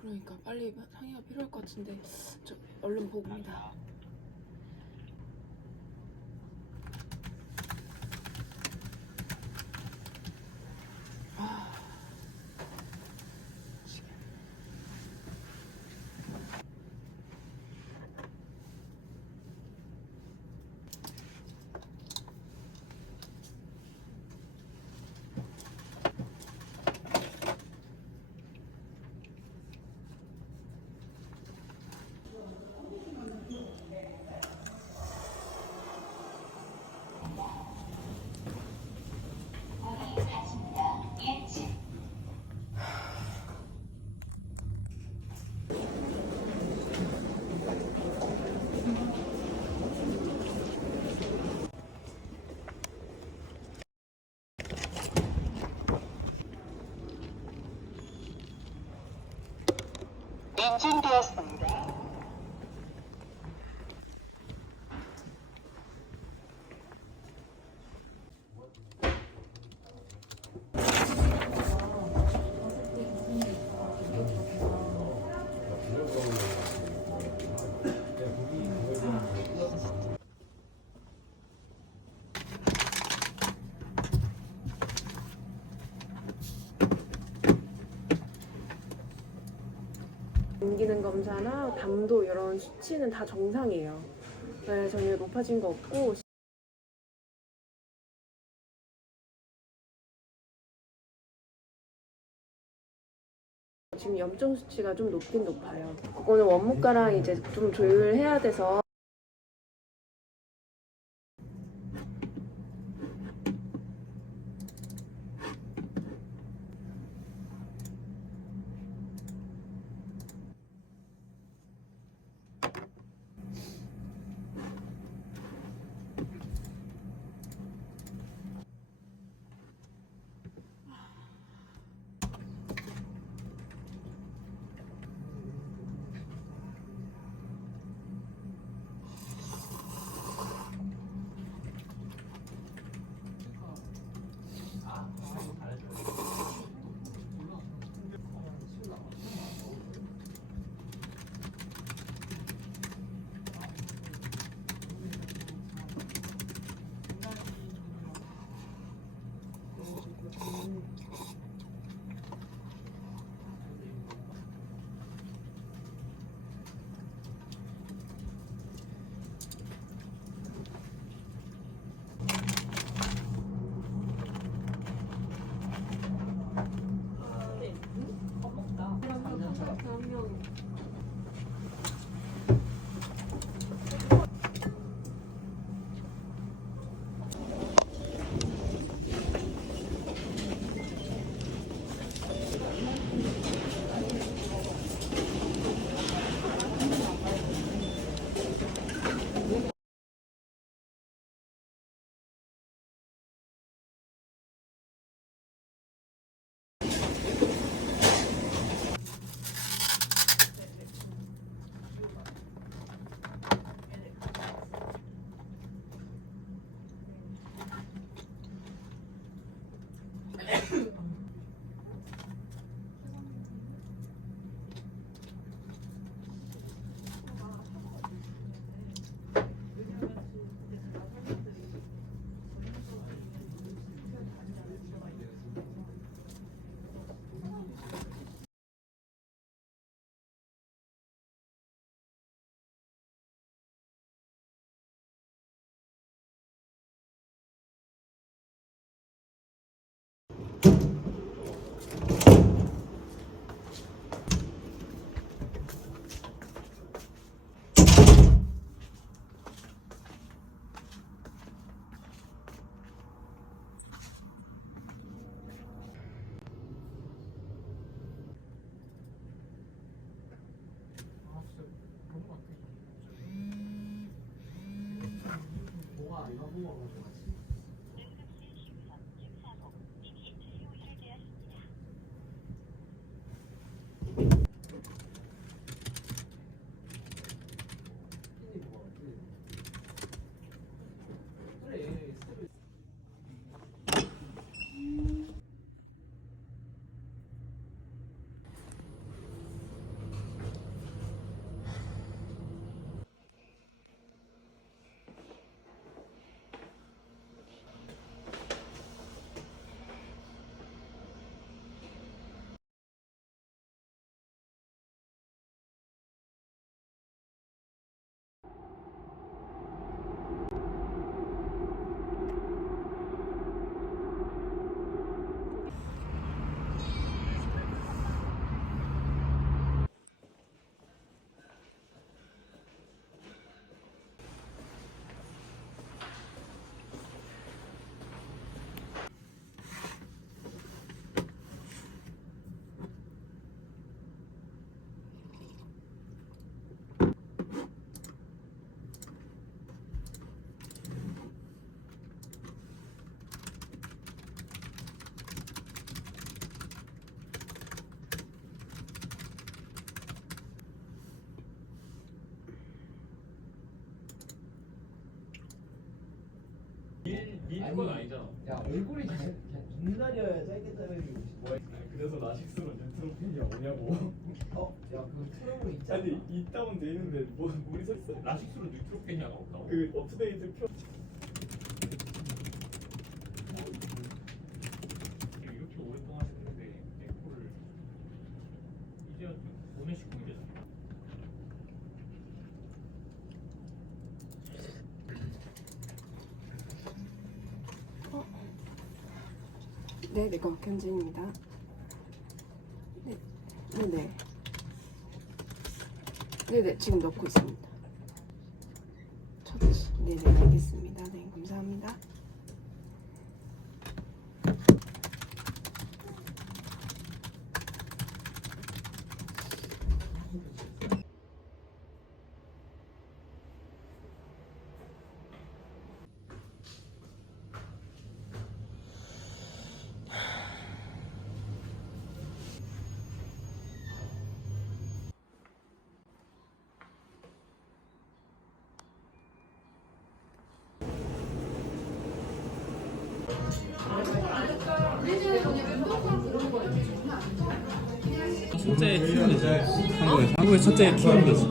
그러니까 빨리 상의가 필요할 것 같은데 저 얼른 보고입니다. 인증되었습니다. 인기능 검사나 담도 이런 수치는 다 정상이에요. 네, 전혀 높아진 거 없고 지금 염증 수치가 좀 높긴 높아요. 오늘 원무과랑 이제 좀 조율해야 돼서 니 건 아니잖아. 야 얼굴이 눈날이어야 짧게 자르는 게 뭐야? 그래서 라식스로 뉴트로펜이 오냐고. 야 그거 트럼으로 있잖아. 아니 있다면 돼 있는데 뭐 우리 서 있어? 라식스로 뉴트로펜이가 없다고? 그 업투데이트 표. 이렇게 오랫동안 했는데 에코를 이제야 좀 보내시고 이제. 네, 네, 현진입니다. 네, 네네. 네네, 지금 넣고 있습니다. 처치. 네네, 알겠습니다. 네, 감사합니다. 첫째 키우면 되지. 한국에 첫째 키우면 되지.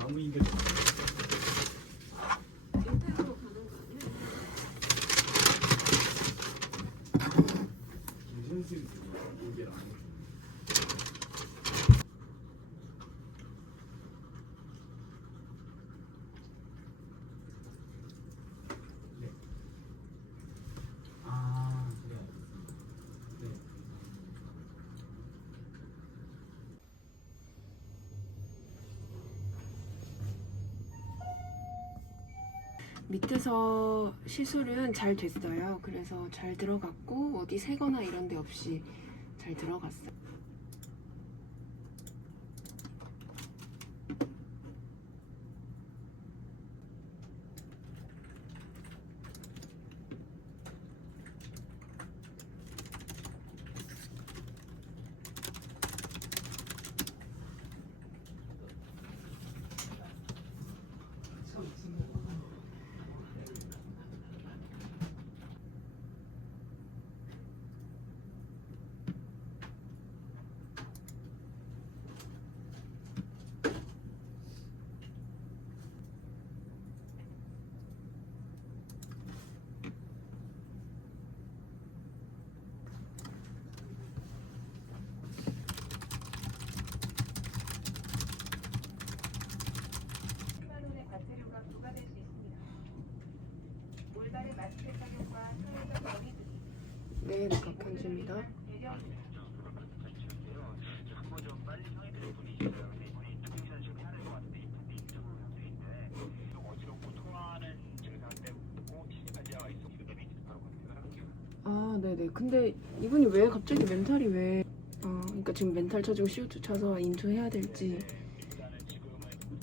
아무 인데. 김선수 얘기를 안 해. 네. 아 그래요. 네. 밑에서 시술은 잘 됐어요. 그래서 잘 들어갔고 어디 새거나 이런 데 없이 잘 들어갔어요. 네, 박현주입니다. 아, 네네. 근데 이분이 왜 갑자기 멘탈이 왜? 그러니까 지금 멘탈 쳐주고 CO2 쳐서 인투 해야 될지.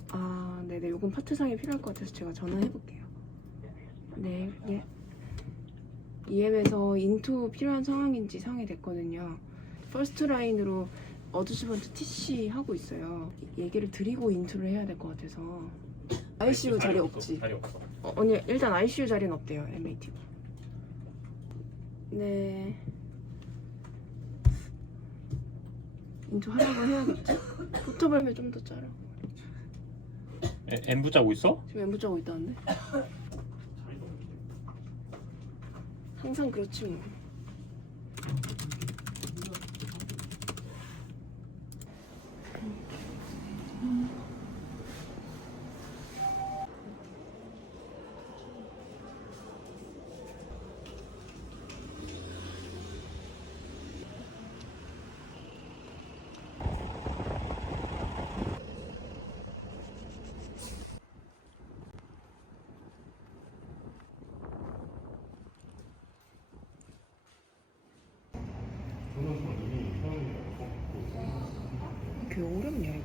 아, 네네. 요건 파트상이 필요할 것 같아서 제가 전화해볼게요. 네, 예. EM에서 인투 필요한 상황인지 상이 됐거든요. 퍼스트 라인으로 어드시먼트 TC 하고 있어요. 얘기를 드리고 인투를 해야 될 것 같아서. ICU 자리 없지? 자리 없어. 언니 일단 ICU 자리는 없대요. MAT. 네. 인투 하려고 해야겠지. 포토발면 좀 더 자르고. 엠부 짜고 있어? 지금 엠부 짜고 있다는데? 항상 그렇지 뭐. 이렇게 어렵냐 이거?